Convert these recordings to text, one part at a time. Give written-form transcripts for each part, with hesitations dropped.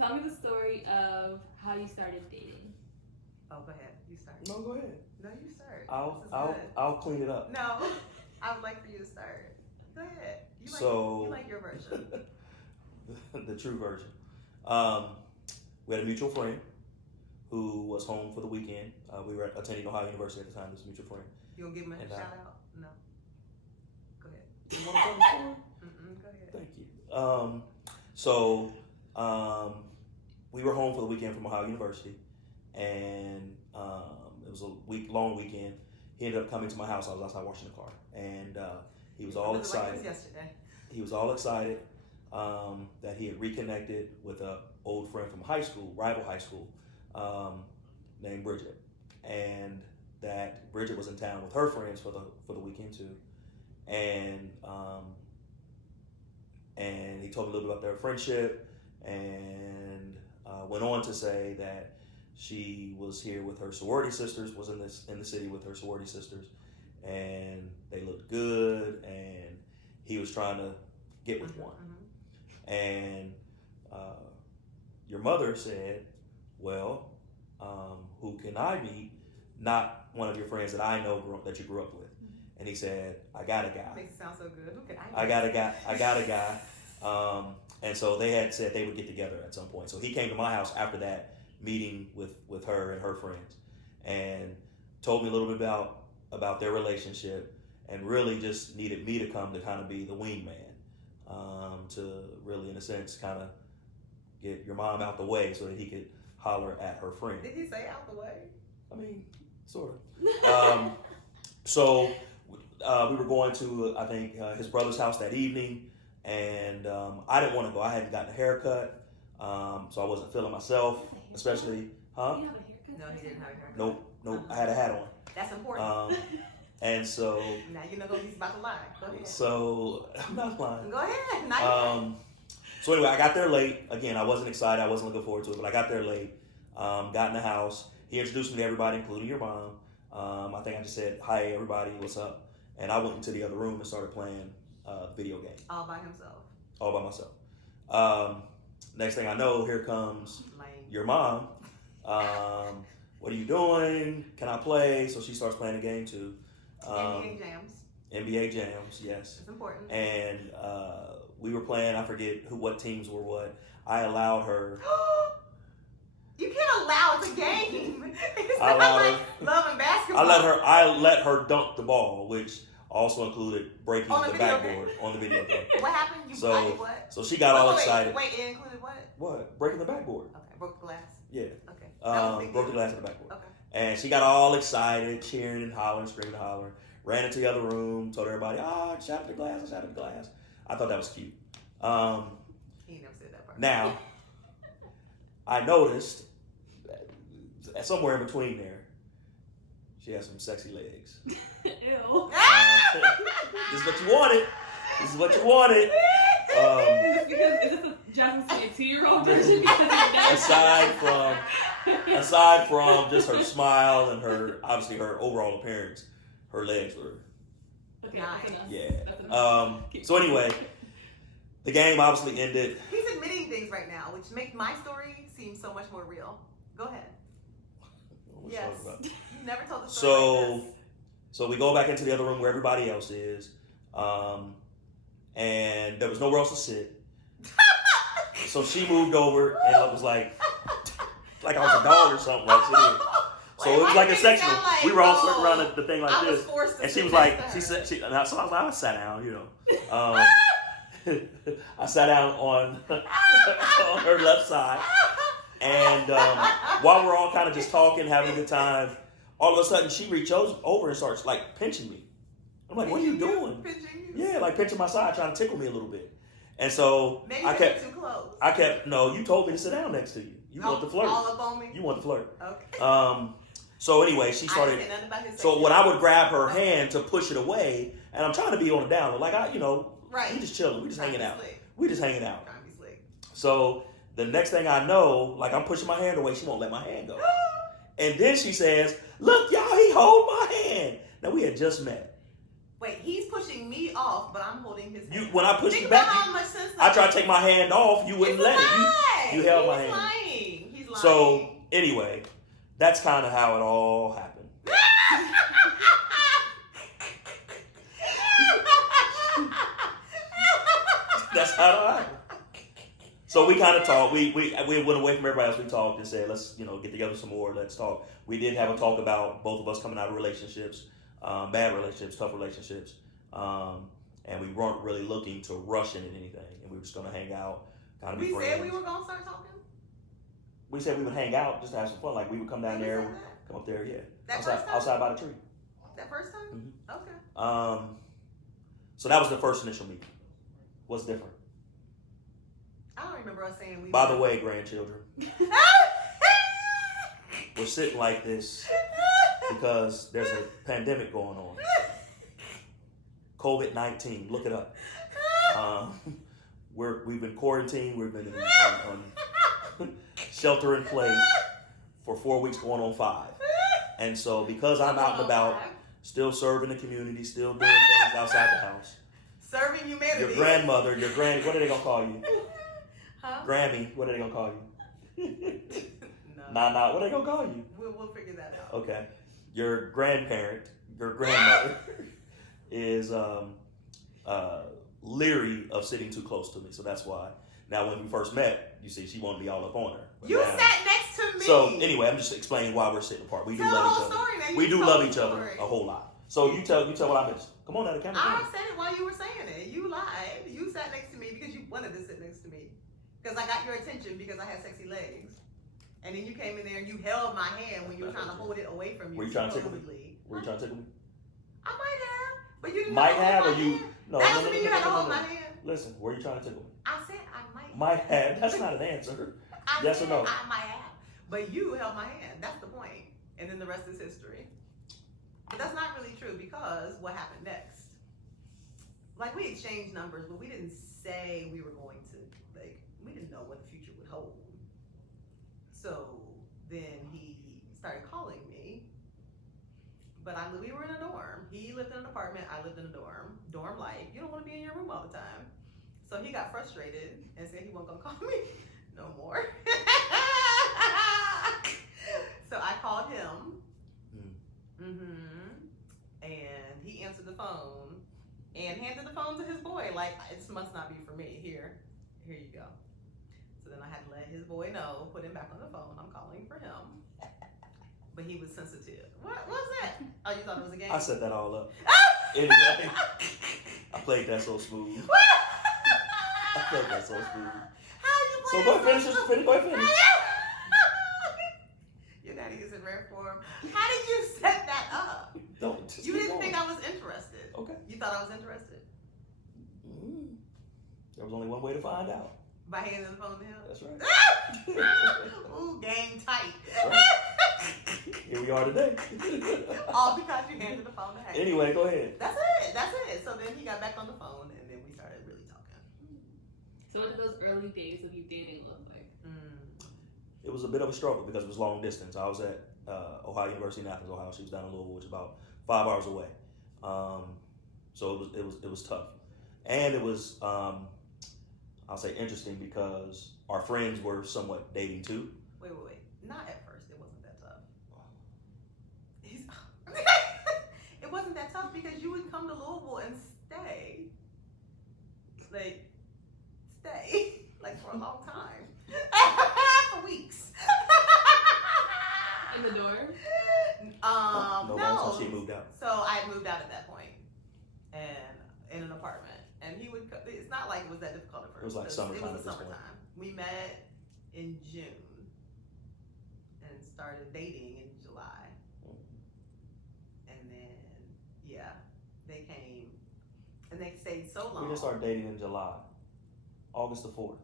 Tell me the story of how you started dating. Oh, go ahead. You start. No, go ahead. No, you start. I'll clean it up. No, I would like for you to start. Go ahead. You like your version. The true version. We had a mutual friend who was home for the weekend. We were attending Ohio University at the time. This mutual friend. You gonna give him a shout out? No. Go ahead. You want to tell the story? Go ahead. Thank you. We were home for the weekend from Ohio University, and it was a long weekend. He ended up coming to my house. I was outside washing the car, and he was all excited. Like yesterday. He was all excited that he had reconnected with an old friend from high school, rival high school, named Bridgette, and that Bridgette was in town with her friends for the weekend too, and he told me a little bit about their friendship, and went on to say that she was here with her sorority sisters, was in the city with her sorority sisters, and they looked good, and he was trying to get with one. And your mother said, well, who can I meet? Not one of your friends that I know that you grew up with. And he said, I got a guy. Makes it sound so good. Who can I meet? I got a guy. And so they had said they would get together at some point. So he came to my house after that meeting with her and her friends, and told me a little bit about their relationship, and really just needed me to come to kind of be the wingman, to really, in a sense, kind of get your mom out the way so that he could holler at her friend. Did he say out the way? I mean, sort of. So we were going to, I think, his brother's house that evening, and I didn't want to go. I hadn't gotten a haircut, so I wasn't feeling myself, especially, huh? Do you have a haircut? No, he didn't have a haircut. Nope. I had a hat on. That's important. And so. Now you know he's about to lie. Go ahead. So I'm not lying. Go ahead. Now So anyway, I got there late. Again, I wasn't excited. I wasn't looking forward to it, but I got there late. Got in the house. He introduced me to everybody, including your mom. I think I just said, hi, everybody, what's up? And I went into the other room and started playing video game. All by himself. All by myself. Next thing I know, here comes your mom. What are you doing? Can I play? So she starts playing the game too. NBA jams, yes. It's important. And we were playing, I forget what teams were what. I allowed her. You can't allow it's a game. It's I not like love and basketball. I let her dunk the ball, which also included breaking the backboard on the video game. What happened? You played what? So she got all excited. Wait, it included what? What? Breaking the backboard. Okay, broke the glass. Yeah. Okay. Broke the glass of the backboard. Okay. And she got all excited, cheering and hollering, screaming and hollering. Ran into the other room, told everybody, I shattered the glass, I shattered the glass. I thought that was cute. He never said that part. Now, I noticed that somewhere in between there, she has some sexy legs. Ew. This is what you wanted. This is what you wanted. Is this a Jasmine City 2-year-old version? Aside from just her smile and obviously her overall appearance, her legs were Okay, yeah. So anyway, the game obviously ended. He's admitting things right now, which make my story seem so much more real. Go ahead. Yes. You never told the story. Like so we go back into the other room where everybody else is, and there was nowhere else to sit. So she moved over, and I was like I was a dog or something. Like she did. So it was like a section. Like, we were all sitting around the thing like this, and she was like, so I was like, I sat down, you know. I sat down on her left side, and while we're all kind of just talking, having a good time, all of a sudden she reaches over and starts like pinching me. I'm like, what are you doing? Pinching you? Yeah, like pinching my side, trying to tickle me a little bit. And so maybe I kept too close. No, you told me to sit down next to you. You want the flirt. All up on me? You want the flirt. Okay. So anyway, she started. So when I would grab her hand to push it away, and I'm trying to be on the down low, like right. we just chilling, we just hanging out. Slick. We just hanging out. Trying to be slick. So the next thing I know, like I'm pushing my hand away, she won't let my hand go. And then she says, "Look, y'all, he hold my hand." Now we had just met. Wait, he's pushing me off, but I'm holding his hand. When I pushed you back, I tried to take my hand off. You wouldn't let it. You held my hand. He's lying. So anyway, that's kind of how it all happened. That's how it all happened. So we kind of talked. We went away from everybody else. We talked and said, let's get together some more. Let's talk. We did have a talk about both of us coming out of relationships, bad relationships, tough relationships, and we weren't really looking to rush into anything. And we were just going to hang out, kind of be friends. We said we were going to start talking? We said we would hang out just to have some fun. Like we would come down there, come up there, yeah. Outside by the tree. That first time? Mm-hmm. Okay. So that was the first initial meeting. What's different? I don't remember us saying we. By the way, grandchildren, we're sitting like this because there's a pandemic going on. COVID-19. Look it up. We've been quarantined. We've been on shelter in place for 4 weeks, going on 5. And so, because I'm out and about, still serving the community, still doing things outside the house. Serving humanity. Your grandmother, your granny, what are they gonna call you? Huh? Grammy, what are they gonna call you? No. Nah, what are they gonna call you? We'll figure that out. Okay. Your grandparent, your grandmother, is leery of sitting too close to me, so that's why. Now, when we first met, you see, she wanted me all up on her. You sat next to me. So anyway, I'm just explaining why we're sitting apart. We do love each other. We do love each other a whole lot. So you tell what I missed. Come on, now the camera. I said it while you were saying it. You lied. You sat next to me because you wanted to sit next to me. Because I got your attention because I had sexy legs. And then you came in there and you held my hand when you were trying to hold it away from you. Were you trying to tickle me? Were you trying to tickle me? I might have, but you didn't. Might have, or you? No. That doesn't mean you had to hold my hand. Listen, were you trying to tickle me? I said I might. Might have. That's not an answer. Yes or no? I might have, but you held my hand. That's the point. And then the rest is history. But that's not really true because what happened next? Like we exchanged numbers, but we didn't say we were going to. Like we didn't know what the future would hold. So then he started calling me, but we were in a dorm. He lived in an apartment, I lived in a dorm. Dorm life, you don't want to be in your room all the time. So he got frustrated and said he wasn't gonna call me no more. So I called him, and he answered the phone and handed the phone to his boy. Like, it must not be for me. Here you go. So then I had to let his boy know, put him back on the phone. I'm calling for him. But he was sensitive. What was that? Oh, you thought it was a game? I set that all up. Anyway, I played that so smooth. I played that so smooth. How you play? So go ahead, finish. Go ahead, finish. Your daddy is in rare form. How did you set that up? You didn't think I was interested. Okay. You thought I was interested. There was only one way to find out. By handing the phone to him? That's right. Ooh, game tight. Right. Here we are today. All because you handed the phone to him. Anyway, go ahead. That's it. So then he got back on the phone and then we started really talking. So what did those early days of you dating look like? It was a bit of a struggle because it was long distance. I was at Ohio University in Athens, Ohio. She was down in Louisville, which is about 5 hours away. So it was tough. And it was I'll say interesting because our friends were somewhat dating too. Wait. Not at first. It wasn't that tough. It wasn't that tough because you would come to Louisville and stay. Like for a long time. For weeks. In the dorm? No, No. she moved out. So I moved out at that point, and in an apartment. And he would. It's not like it was that difficult at first. It was like summertime. It was summertime. We met in June and started dating in July, and then they came and they stayed so long. We just started dating in July, August the 4th.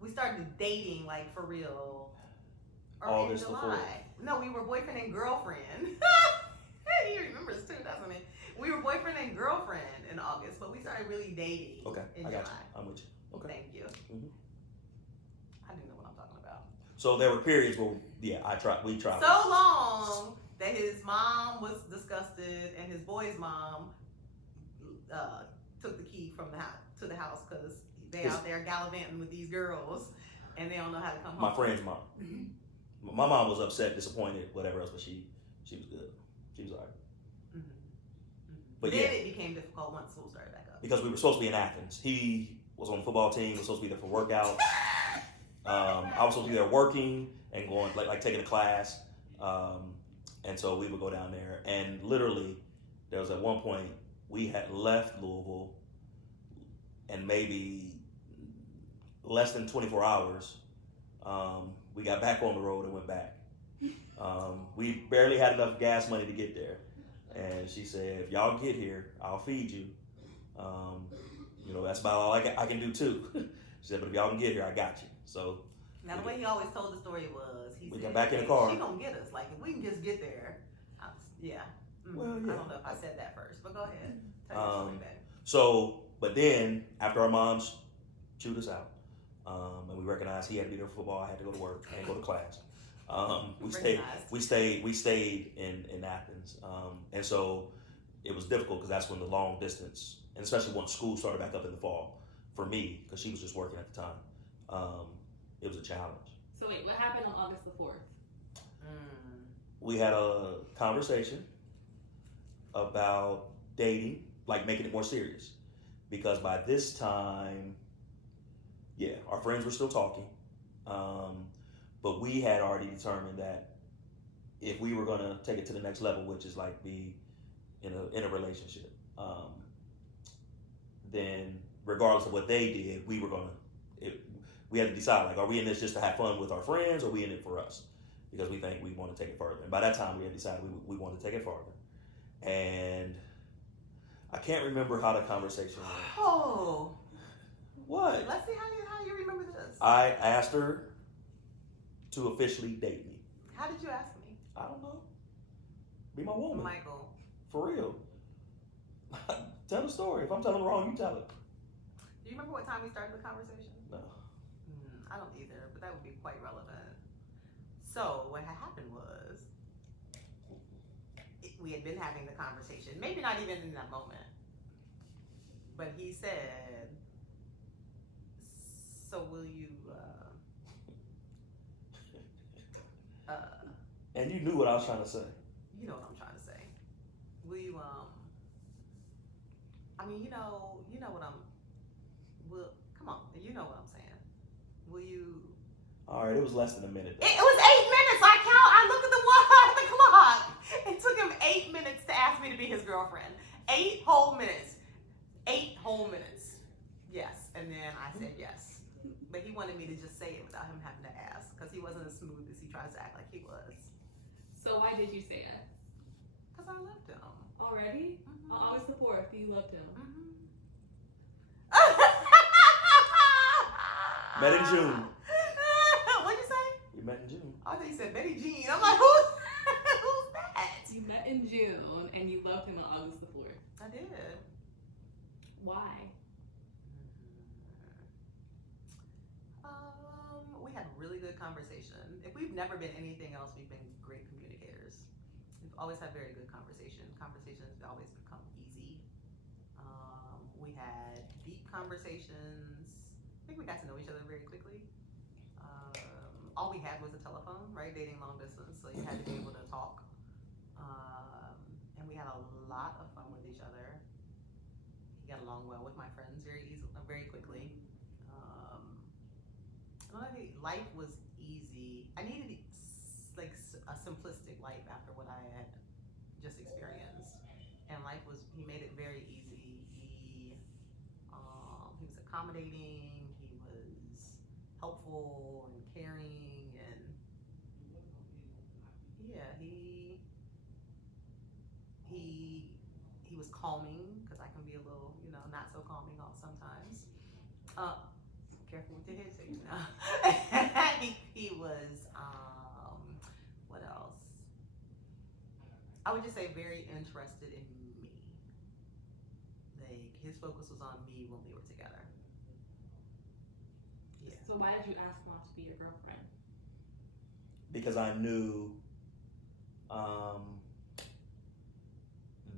We started dating like for real. August in the July. 4th. No, we were boyfriend and girlfriend. He remembers too, doesn't he? We were boyfriend and girlfriend in August, but we started really dating. Okay, in I got July. you. I'm with you. Okay. Thank you. Mhm. I do know what I'm talking about. So there were periods where, we tried. So long that his mom was disgusted and his boy's mom took the key from the house to the house because they out there gallivanting with these girls. And they don't know how to come home. My friend's mom. My mom was upset, disappointed, whatever else, but she was good. She was alright. But then yeah, it became difficult once school started back up. because we were supposed to be in Athens. He was on the football team. Was supposed to be there for workouts. I was supposed to be there working and going like taking a class. And so we would go down there. And literally, there was at one point we had left Louisville, and maybe less than 24 hours, we got back on the road and went back. We barely had enough gas money to get there. And she said, if y'all get here, I'll feed you. That's about all I can do too. She said, but if y'all can get here, I got you. So now the way he always told the story was, he said, got back in the car. She gonna get us. Like if we can just get there. Yeah. Well, yeah. I don't know if I said that first, but go ahead. Tell your story, babe. So, but then after our moms chewed us out, and we recognized he had to be there for football, I had to go to work, I had to go to class. We stayed in Athens, and so it was difficult because that's when the long distance, and especially once school started back up in the fall, for me, because she was just working at the time, it was a challenge. So wait, what happened on August the 4th? We had a conversation about dating, like making it more serious, because by this time, yeah, our friends were still talking. But we had already determined that if we were going to take it to the next level, which is like be in a relationship, then regardless of what they did, we had to decide, like, are we in this just to have fun with our friends, or are we in it for us? Because we think we want to take it further. And by that time, we had decided we wanted to take it farther. And I can't remember how the conversation went. Oh. What? Let's see how you remember this. I asked her to officially date me. How did you ask me? I don't know. Be my woman. Michael. For real. Tell the story. If I'm telling it wrong, you tell it. Do you remember what time we started the conversation? No. I don't either, but that would be quite relevant. So what had happened was, we had been having the conversation, maybe not even in that moment, but he said, so will you, and you knew what I was trying to say. You know what I'm trying to say. Will you, I mean, you know what come on, you know what I'm saying. Will you? All right, it was less than a minute. It was 8 minutes. I looked at the clock. It took him 8 minutes to ask me to be his girlfriend. 8 whole minutes. 8 whole minutes. Yes, and then I said yes. But he wanted me to just say it without him having to ask, because he wasn't as smooth as he tries to act like he was. So why did you say it? Because I loved him. Already? Mm-hmm. On August the 4th, you loved him. Met in June. What'd you say? We met in June. I thought you said Betty Jean. I'm like, who's that? You met in June and you loved him on August the 4th. I did. Why? We had really good conversation. If we've never been anything else, we've been great communicators. We've always had very good conversation. Conversations always become easy. We had deep conversations. I think we got to know each other very quickly. All we had was a telephone, right? Dating long distance, so you had to be able to talk. And we had a lot of fun with each other. He got along well with my friends very quickly. I think life was easy. I needed like a simplistic life after what I had just experienced, and he made it very easy. He was accommodating. He was helpful and caring, and yeah, he was calming, because I can be a little, not so calming sometimes. Careful with your headset now. he was, what else? I would just say very interested in me. Like, his focus was on me when we were together. Yeah. So why did you ask Mom to be your girlfriend? Because I knew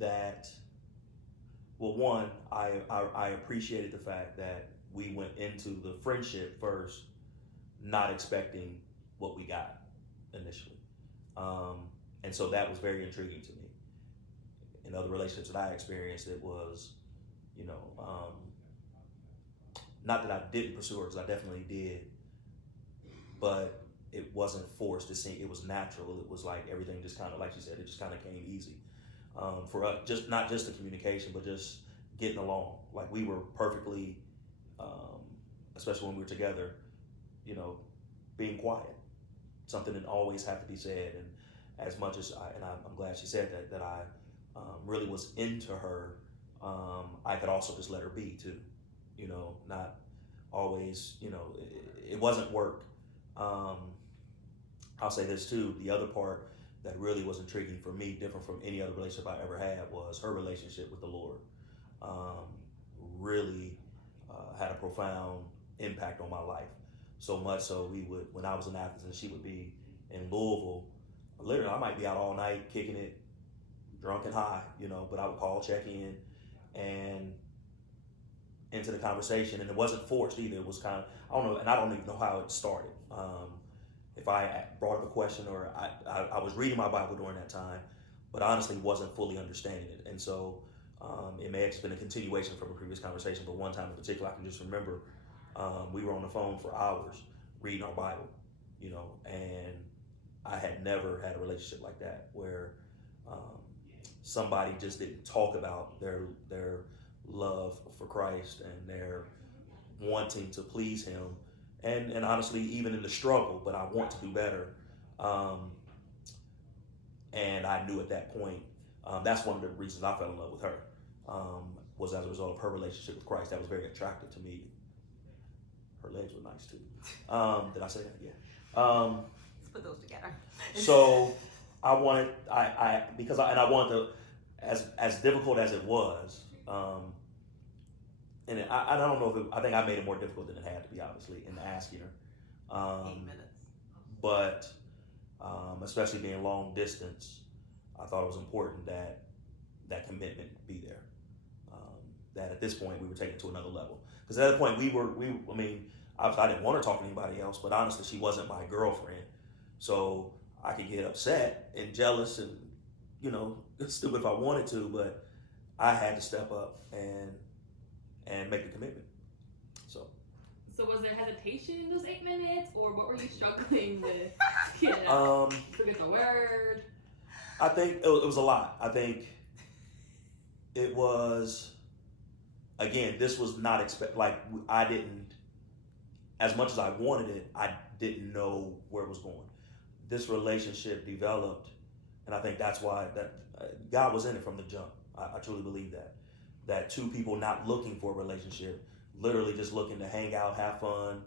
that, well, one, I appreciated the fact that we went into the friendship first not expecting what we got initially. And so that was very intriguing to me. In other relationships that I experienced, it was, not that I didn't pursue her, because I definitely did, but it wasn't forced. It was natural. It was like everything just kind of, like you said, it just kind of came easy for us. Just not just the communication, but just getting along. Like we were perfectly, especially when we were together, being quiet. Something that always had to be said. And as much as I'm glad she said that I really was into her, I could also just let her be too. Not always, it wasn't work. I'll say this too, the other part that really was intriguing for me, different from any other relationship I ever had, was her relationship with the Lord. Really had a profound impact on my life. So much so when I was in Athens and she would be in Louisville, literally I might be out all night kicking it, drunk and high, but I would call, check in, and into the conversation. And it wasn't forced either. It was kind of, I don't know, and I don't even know how it started. If I brought up a question, or I was reading my Bible during that time, but honestly wasn't fully understanding it. And so it may have just been a continuation from a previous conversation, but one time in particular I can just remember we were on the phone for hours reading our Bible, and I had never had a relationship like that where somebody just didn't talk about their love for Christ and their wanting to please him, and honestly even in the struggle, but I want to do better. And I knew at that point, that's one of the reasons I fell in love with her, was as a result of her relationship with Christ. That was very attractive to me. Her legs were nice too. Did I say that? Yeah. Let's put those together. So I wanted, I wanted to, as difficult as it was, and I don't know if I think I made it more difficult than it had to be, obviously, in asking her. 8 minutes. But especially being long distance, I thought it was important that commitment be there. That at this point we were taking it to another level. Because at that point I didn't want her talking to anybody else, but honestly, she wasn't my girlfriend. So I could get upset and jealous and, stupid if I wanted to, but I had to step up and make a commitment. So was there hesitation in those 8 minutes, or what were you struggling with? Forget the word. I think it was a lot. I think it was, again, this was not I didn't, as much as I wanted it, I didn't know where it was going. This relationship developed, and I think that's why God was in it from the jump. I truly believe that two people not looking for a relationship, literally just looking to hang out, have fun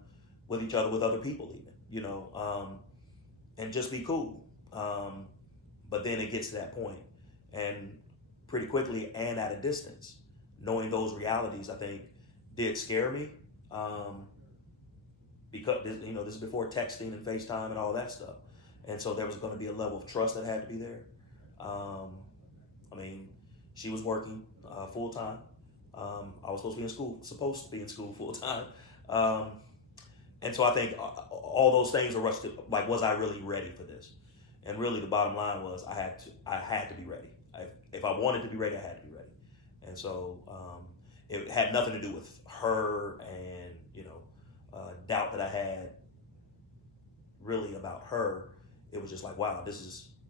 with each other, with other people even, and just be cool. But then it gets to that point, and pretty quickly and at a distance, knowing those realities, I think, did scare me. Because, this is before texting and FaceTime and all that stuff. And so there was going to be a level of trust that had to be there. She was working full time. I was supposed to be in school full time. And so I think all those things are rushed to, like, was I really ready for this? And really the bottom line was I had to be ready. If I wanted to be ready, I had to be ready. And so it had nothing to do with her and, doubt that I had really about her. It was just like, wow, this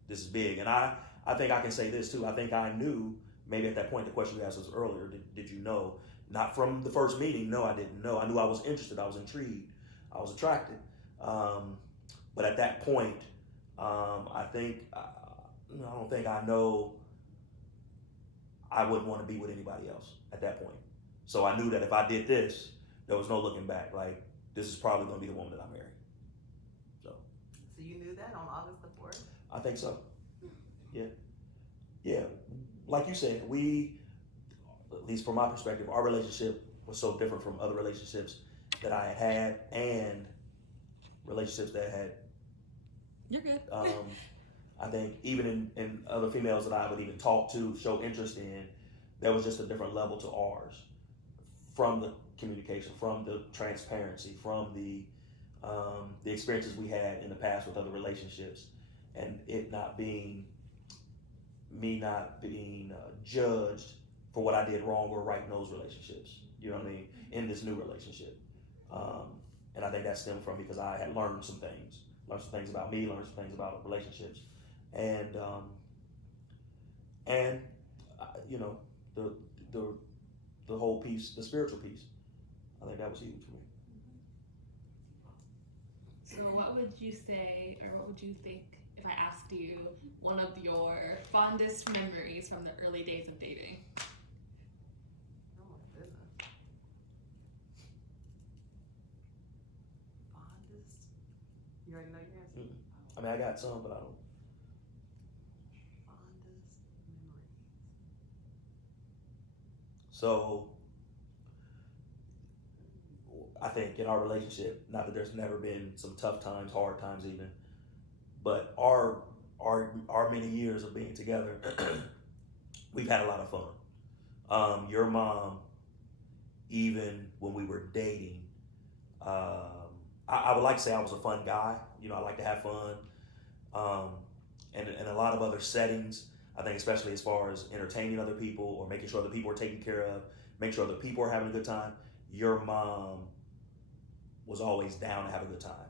is big. And I think I can say this too. I think I knew, maybe at that point, the question you asked us earlier, did you know? Not from the first meeting, no, I didn't know. I knew I was interested, I was intrigued, I was attracted. But at that point, I don't think I know I wouldn't want to be with anybody else at that point. So I knew that if I did this, there was no looking back. Like, this is probably going to be the woman that I marry. So you knew that on August the 4th? I think so. Yeah. Like you said, at least from my perspective, our relationship was so different from other relationships that I had and relationships that had. You're good. I think even in other females that I would even talk to, show interest in, there was just a different level to ours, from the communication, from the transparency, from the the experiences we had in the past with other relationships, and it not being me not being judged for what I did wrong or right in those relationships. You know what I mean? In this new relationship. And I think that stemmed from because I had learned some things about me, learned some things about relationships, and you know, the whole piece, the spiritual piece. I think that was huge for me. So what would you say, or what would you think if I asked you one of your fondest memories from the early days of dating? Oh my goodness. Fondest? You already know your answer? I mean, I got some, but I don't. Fondest memories. So, I think in our relationship, not that there's never been some tough times, hard times even, but our many years of being together, we've had a lot of fun. Your mom, even when we were dating, I would like to say I was a fun guy. You know, I like to have fun. And in a lot of other settings, I think especially as far as entertaining other people or making sure other people are taken care of, make sure other people are having a good time, your mom was always down to have a good time.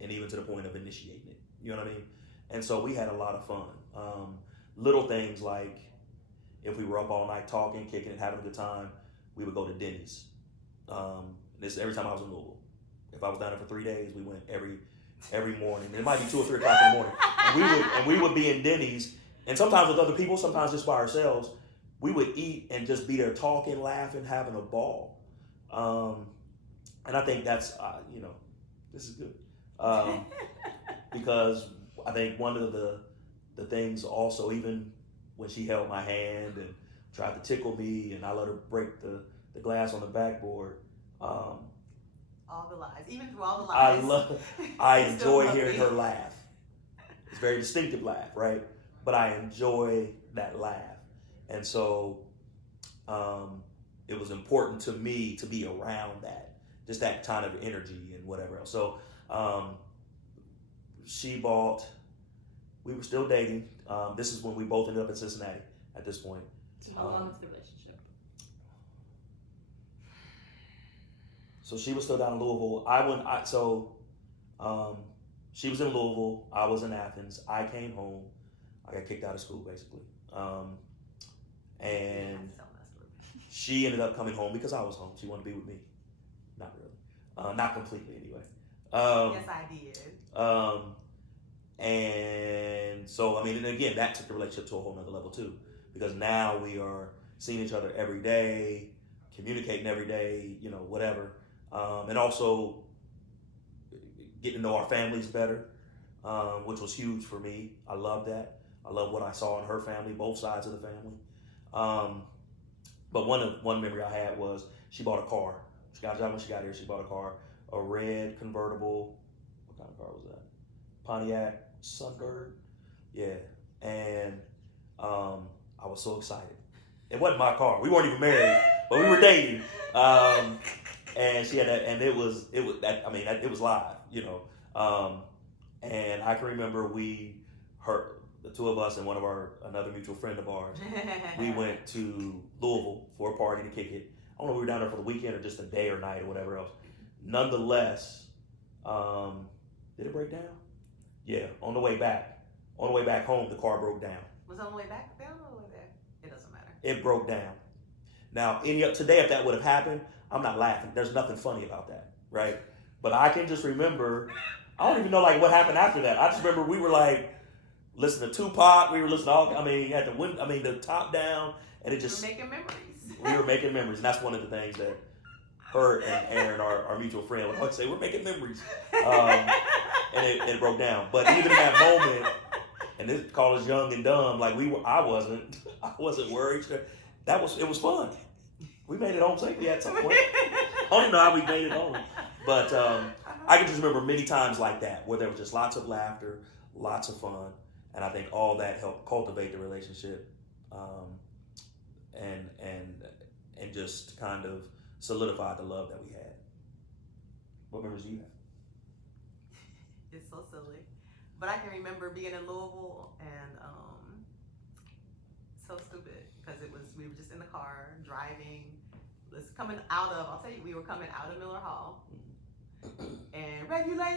And even to the point of initiating it. You know what I mean? And so we had a lot of fun. Little things like if we were up all night talking, kicking it, having a good time, we would go to Denny's. This every time I was in Louisville. If I was down there for 3 days, we went every morning. It might be 2 or 3 o'clock in the morning. And we would be in Denny's, and sometimes with other people, sometimes just by ourselves. We would eat and just be there talking, laughing, having a ball. And I think that's, you know, this is good. Because I think one of the things also, even when she held my hand and tried to tickle me and I let her break the glass on the backboard, all the lies, even through all the lies. I enjoy hearing her laugh. It's a very distinctive laugh, right? But I enjoy that laugh. And so it was important to me to be around that, just that kind of energy and whatever else. So we were still dating. This is when we both ended up in Cincinnati at this point. So how long is the relationship? So she was still down in Louisville. She was in Louisville. I was in Athens. I came home. I got kicked out of school, basically. And she ended up coming home because I was home. She wanted to be with me. Not really. Not completely, anyway. Yes, I did. And so, I mean, and again, that took the relationship to a whole nother level, too. Because now we are seeing each other every day, communicating every day, you know, whatever. And also getting to know our families better, which was huge for me. I love that. I love what I saw in her family, both sides of the family. But one memory I had was she bought a car. She got a job when she got here. She bought a car, a red convertible. What kind of car was that? Pontiac Sunbird. Yeah. And I was so excited. It wasn't my car. We weren't even married, but we were dating. And she had that, and it was live, you know. And I can remember the two of us and another mutual friend of ours, we went to Louisville for a party to kick it. I don't know if we were down there for the weekend or just a day or night or whatever else. Nonetheless, did it break down? Yeah, on the way back home, the car broke down. Was it on the way back down or the way there? It doesn't matter. It broke down. Now, today, if that would have happened, I'm not laughing. There's nothing funny about that, right? But I can just remember, I don't even know like what happened after that. I just remember we were like listening to Tupac. We were listening to the top down, and it just we were making memories. We were making memories, and that's one of the things that her and Aaron, our mutual friend, would always say, "We're making memories," and it broke down. But even in that moment, and this call us young and dumb, like I wasn't worried. It was fun. We made it home safely at some point. I don't even know how we made it home. But I can just remember many times like that where there was just lots of laughter, lots of fun. And I think all that helped cultivate the relationship and just kind of solidified the love that we had. What memories do you have? It's so silly. But I can remember being in Louisville and so stupid because we were just in the car driving. I'll tell you, we were coming out of Miller Hall. And regulators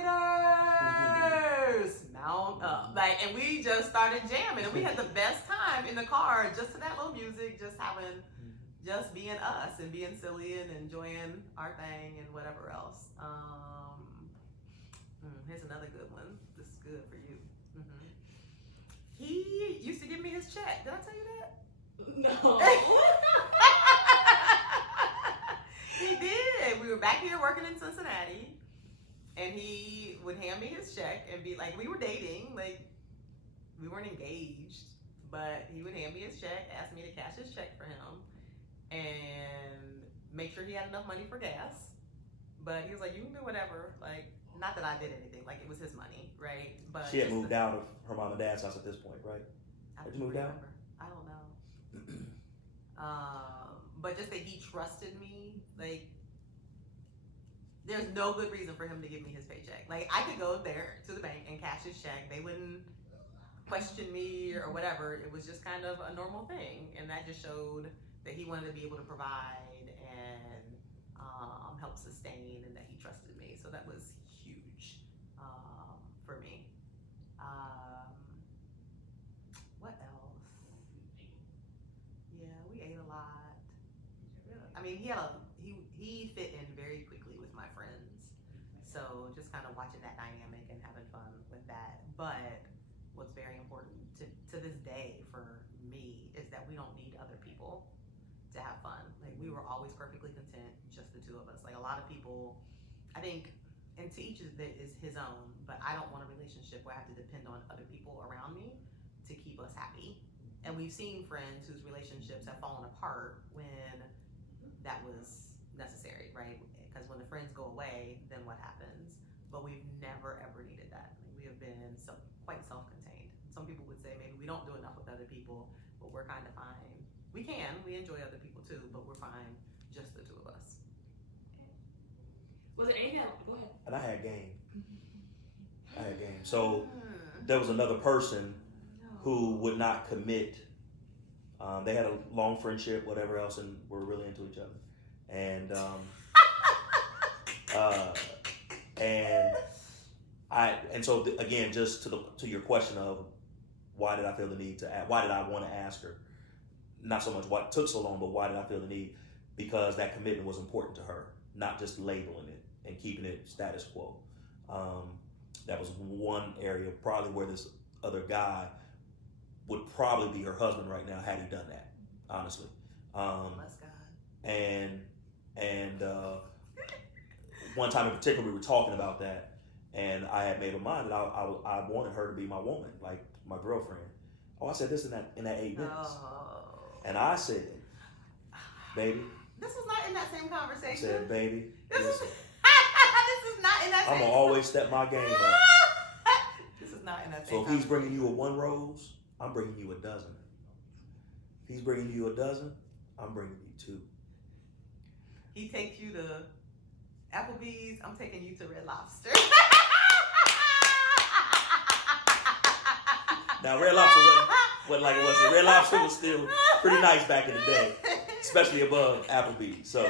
mount up, and we just started jamming, and we had the best time in the car, just to that little music, just being us and being silly and enjoying our thing and whatever else. Here's another good one. This is good for you. He used to give me his check. Did I tell you that? No. He did. We were back here working in Cincinnati, and he would hand me his check and be like, we were dating, like we weren't engaged, but he would hand me his check, ask me to cash his check for him, and make sure he had enough money for gas. But he was like, you can do whatever. Like, not that I did anything, like it was his money, right? But she had moved out of her mom and dad's house at this point, right? Had you moved out? I don't know. But just that he trusted me, like, there's no good reason for him to give me his paycheck. Like, I could go there to the bank and cash his check. They wouldn't question me or whatever. It was just kind of a normal thing. And that just showed that he wanted to be able to provide and help sustain, and that he trusted me. So that was huge for me. What else? Yeah, we ate a lot. I mean, he fit in very quickly with my friends. So just kind of watching that dynamic and having fun with that. But what's very important to this day for me is that we don't need other people to have fun. Like, we were always perfectly content, just the two of us. Like, a lot of people, I think, and to each is his own, but I don't want a relationship where I have to depend on other people around me to keep us happy. And we've seen friends whose relationships have fallen apart when that was necessary, right? Because when the friends go away, then what happens? But we've never ever needed that. Like, we have been quite self-contained. Some people would say maybe we don't do enough with other people, but we're kind of fine. We enjoy other people too, but we're fine, just the two of us. Was it anything? Go ahead. And I had game. So there was another person who would not commit. They had a long friendship, whatever else, and were really into each other. And so again, just to your question of why did I feel the need to ask? Why did I want to ask her? Not so much what took so long, but why did I feel the need? Because that commitment was important to her, not just labeling it and keeping it status quo. That was one area probably where this other guy would probably be her husband right now had he done that, honestly. Bless God. And one time in particular, we were talking about that, and I had made a mind that I wanted her to be my woman, like my girlfriend. Oh, I said this in that 8 minutes. Oh. And I said, baby. This was not in that same conversation. I said, baby, This listen. this is not in that same. I'm going to always step my game up. This is not in that same So if he's bringing you a 1 rose, I'm bringing you a dozen. If he's bringing you a dozen, I'm bringing you 2. He takes you to Applebee's, I'm taking you to Red Lobster. Now, Red Lobster wasn't like it was. Red Lobster was still pretty nice back in the day, especially above Applebee's. So,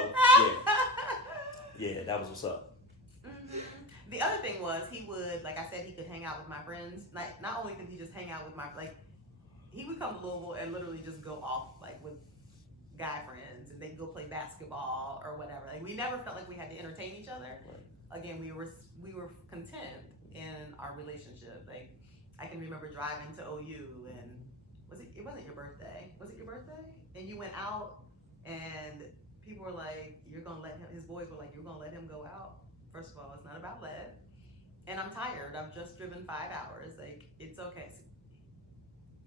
yeah, that was what's up. Mm-hmm. The other thing was he would, like I said, he could hang out with my friends. Like, not only could he just hang out with he would come to Louisville and literally just go off, like, with guy friends, and they'd go play basketball or whatever. Like, we never felt like we had to entertain each other. Right. Again, we were content in our relationship. Like, I can remember driving to OU, and it wasn't your birthday. Was it your birthday? And you went out, and people were like, you're gonna let him, his boys were like, you're gonna let him go out? First of all, it's not about lead. And I'm tired. I've just driven 5 hours. Like, it's okay. So,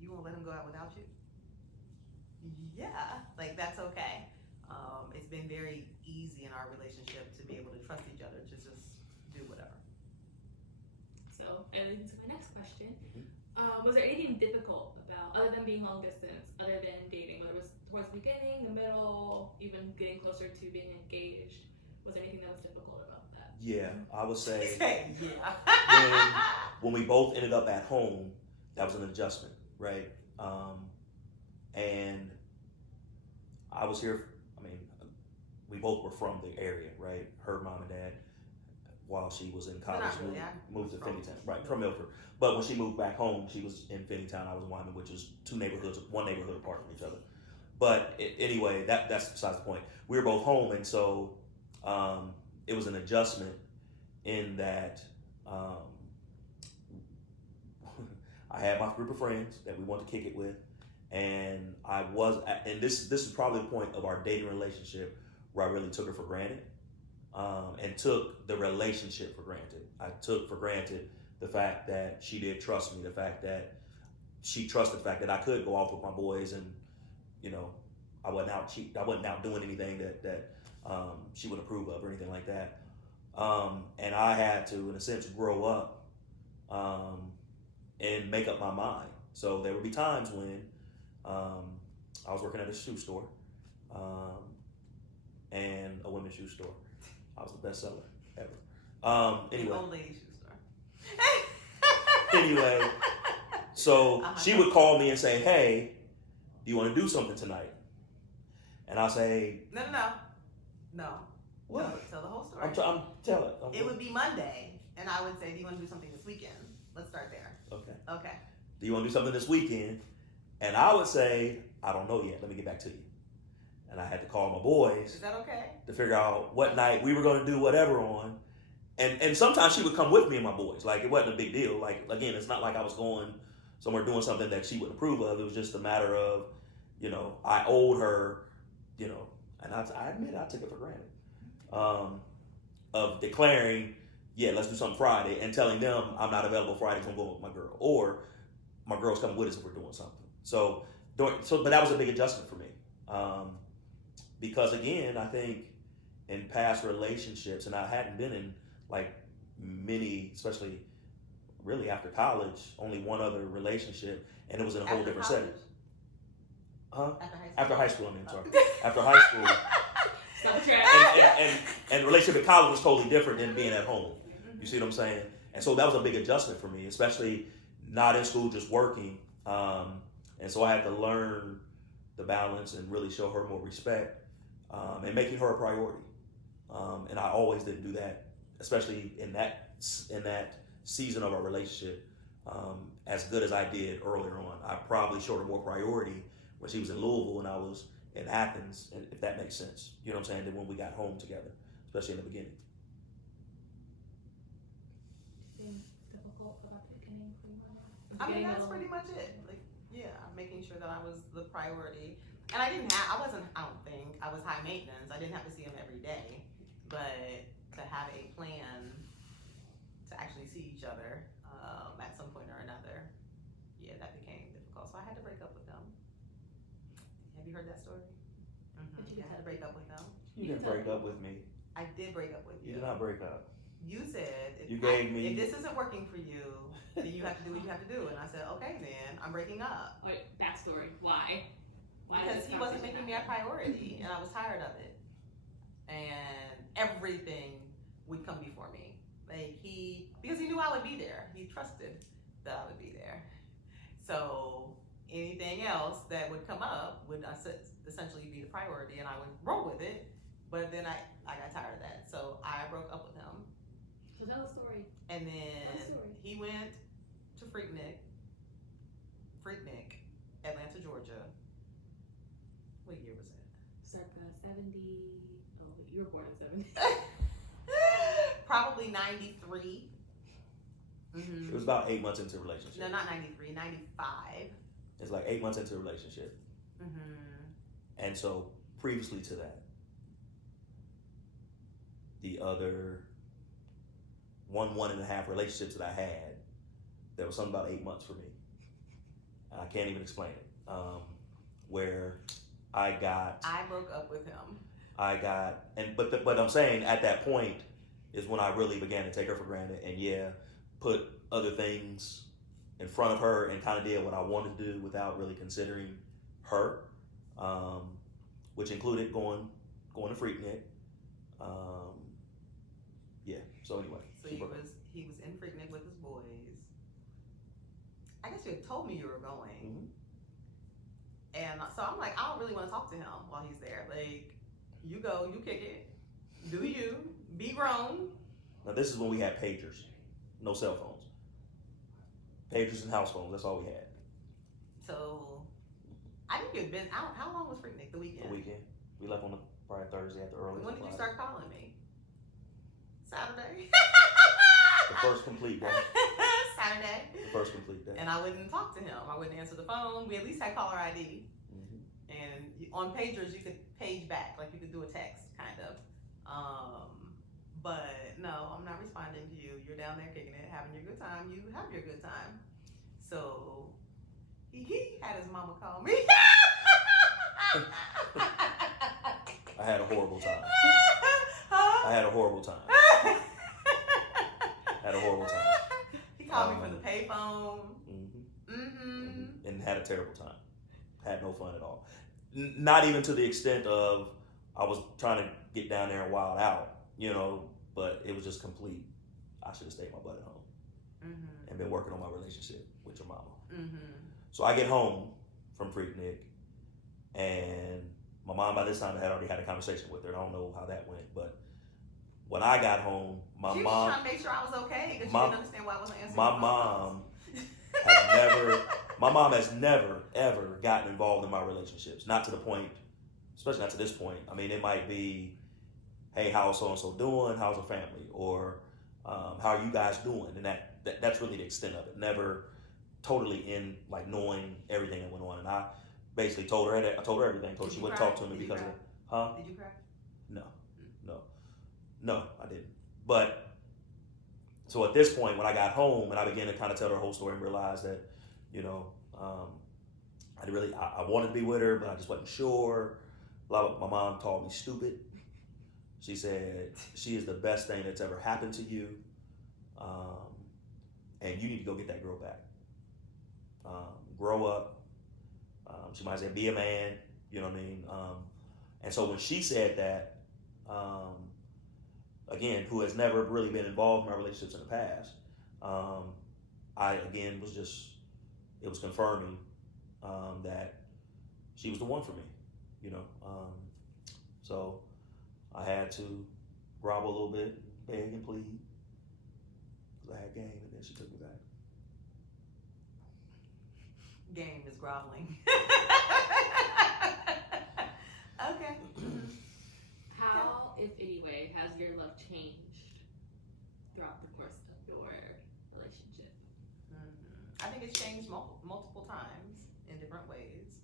you gonna let him go out without you? Yeah, like, that's okay. It's been very easy in our relationship to be able to trust each other to just do whatever. So, that leads to my next question. Was there anything difficult about, other than being long distance, other than dating, whether it was towards the beginning, the middle, even getting closer to being engaged, was there anything that was difficult about that? Yeah, I would say yeah. when we both ended up at home, that was an adjustment, right? And I was here. I mean, we both were from the area, right? Her mom and dad, while she was in college, really. moved to Finneytown, right, from Milford. But when she moved back home, she was in Finneytown. I was in Wyman, which is one neighborhood apart from each other. But anyway, that's besides the point. We were both home, and so it was an adjustment in that I had my group of friends that we wanted to kick it with, and and this is probably the point of our dating relationship where I really took her for granted, and took the relationship for granted. I took for granted the fact that she did trust me, the fact that she trusted the fact that I could go off with my boys, and I wasn't out doing anything that she would approve of or anything like that. And I had to, in a sense, grow up and make up my mind. So there would be times when I was working at a shoe store and a women's shoe store. I was the best seller ever. Anyway. The old lady shoe store. Anyway, so she would call me and say, "Hey, do you want to do something tonight?" And I say, No. What? Tell the whole story. I'm telling. It would be Monday, and I would say, "Do you want to do something this weekend?" Let's start there. Okay. Do you want to do something this weekend? And I would say, "I don't know yet. Let me get back to you." And I had to call my boys. Is that okay? To figure out what night we were going to do whatever on. And sometimes she would come with me and my boys. Like, it wasn't a big deal. Like, again, it's not like I was going somewhere doing something that she wouldn't approve of. It was just a matter of, I owed her, and I admit I took it for granted. Of declaring, yeah, let's do something Friday, and telling them I'm not available Friday, so I'm going with my girl. Or my girl's coming with us if we're doing something. But that was a big adjustment for me. Because again, I think in past relationships, and I hadn't been in like many, especially really after college, only one other relationship, and it was in a whole different setting. After high school, sorry. After high school. And relationship in college was totally different than being at home. You see what I'm saying? And so that was a big adjustment for me, especially not in school, just working. And so I had to learn the balance and really show her more respect, and making her a priority. And I always didn't do that, especially in that season of our relationship, as good as I did earlier on. I probably showed her more priority when she was in Louisville and I was in Athens, if that makes sense. You know what I'm saying? Than when we got home together, especially in the beginning. Difficult about the beginning for you? I mean, that's pretty much it. Like, yeah, making sure that I was the priority. And I was high maintenance. I didn't have to see him every day. But to have a plan to actually see each other at some point or another, yeah, that became difficult. So I had to break up with them. Have you heard that story? I had to break up with them. You didn't break up with me. I did break up with you. You did not break up. You said, if this isn't working for you, then you have to do what you have to do. And I said, okay, then I'm breaking up. Wait, backstory. Why? Because he wasn't making me a priority, and I was tired of it. And everything would come before me. Because he knew I would be there. He trusted that I would be there. So anything else that would come up would essentially be the priority, and I would roll with it. But then I got tired of that, so I broke up with him. So tell the story. And then he went to Freaknik, Atlanta, Georgia. What year was it? Circa 70. Oh, you were born in 70. Probably 93. Mm-hmm. It was about 8 months into a relationship. No, not 93, 95. It's like 8 months into a relationship. Mm-hmm. And so previously to that, the other 1.5 relationships that I had, there was something about 8 months for me. I can't even explain it. Where I broke up with him. But I'm saying at that point is when I really began to take her for granted and put other things in front of her and kind of did what I wanted to do without really considering her, which included going to Freaknik, Yeah. So anyway. So he was in Freaknik with his boys. I guess you had told me you were going. And so I'm like, I don't really want to talk to him while he's there. Like, you go, you kick it, do you, be grown. Now this is when we had pagers, no cell phones. Pagers and house phones, that's all we had. So, I think you'd been out. How long was Freaknik? The weekend? The weekend. We left on probably Thursday at the earliest. When did you start calling me? Saturday. The first complete day. Saturday. The first complete day. And I wouldn't talk to him. I wouldn't answer the phone. We at least had caller ID. And on pagers, you could page back, like you could do a text, kind of. But no, I'm not responding to you. You're down there kicking it, having your good time. You have your good time. So he had his mama call me. I had a horrible time. Huh? I had a horrible time. He called me from the payphone. And had a terrible time. Had no fun at all. Not even to the extent of I was trying to get down there and wild out, you know, but it was just complete. I should have stayed my butt at home and been working on my relationship with your mama. So I get home from Freaknik, and my mom by this time had already had a conversation with her. I don't know how that went, but when I got home, my she was mom trying to make sure I was okay because she didn't understand why I wasn't answering. My mom has never ever gotten involved in my relationships. Not to the point, especially not to this point. I mean, it might be, hey, how's so and so doing? How's the family? Or how are you guys doing? And that's really the extent of it. Never totally in like knowing everything that went on. And I basically told her everything. Told her she wouldn't talk to me because of it. Huh? Did you cry? No, I didn't. But so at this point, when I got home and I began to kind of tell her whole story and realized that, you know, I wanted to be with her, but I just wasn't sure. My mom called me stupid. She said she is the best thing that's ever happened to you, and you need to go get that girl back. Grow up. She might say, be a man. You know what I mean? And so when she said that, again, who has never really been involved in my relationships in the past, I again it was confirming that she was the one for me, you know. So I had to grovel a little bit, beg and plead, because I had game, and then she took me back. Game is groveling. Okay. How, if any way, has your love changed throughout the course of your relationship? I think it's changed multiple times in different ways.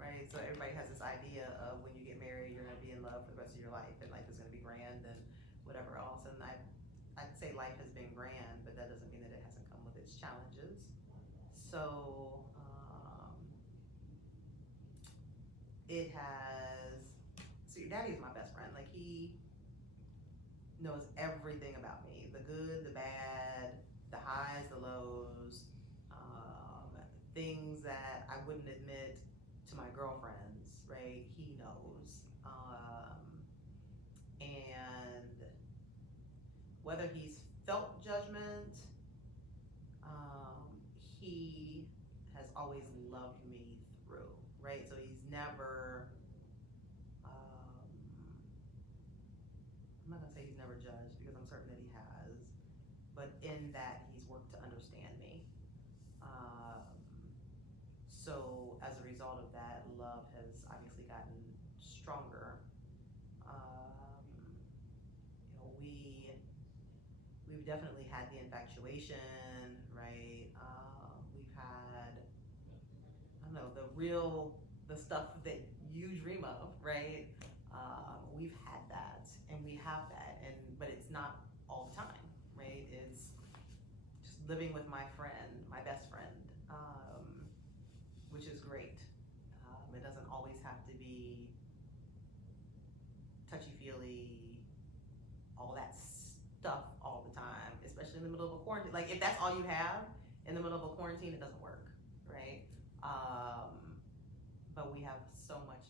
Right? So everybody has this idea of when you get married, you're going to be in love for the rest of your life, and life is going to be grand and whatever else. And I'd say life has been grand, but that doesn't mean that it hasn't come with its challenges. So it has. So your daddy is my best friend. Like, he knows everything about me, the good, the bad, the highs, the lows, things that I wouldn't admit to my girlfriends, right? He knows. And whether he's felt judgment, he has always loved me through, right? So he's never, I'm not gonna say he's never judged, because I'm certain that he has, but in that he's worked to understand me. So as a result of that, love has obviously gotten stronger. You know, we've definitely had the infatuation, right? We've had, I don't know, the stuff that you dream of, right? We've had that, and we have that, but it's not all the time, right? It's just living with my friend, my best friend, which is great. It doesn't always have to be touchy-feely, all that stuff all the time, especially in the middle of a quarantine. Like, if that's all you have in the middle of a quarantine, it doesn't work, right? But we have so much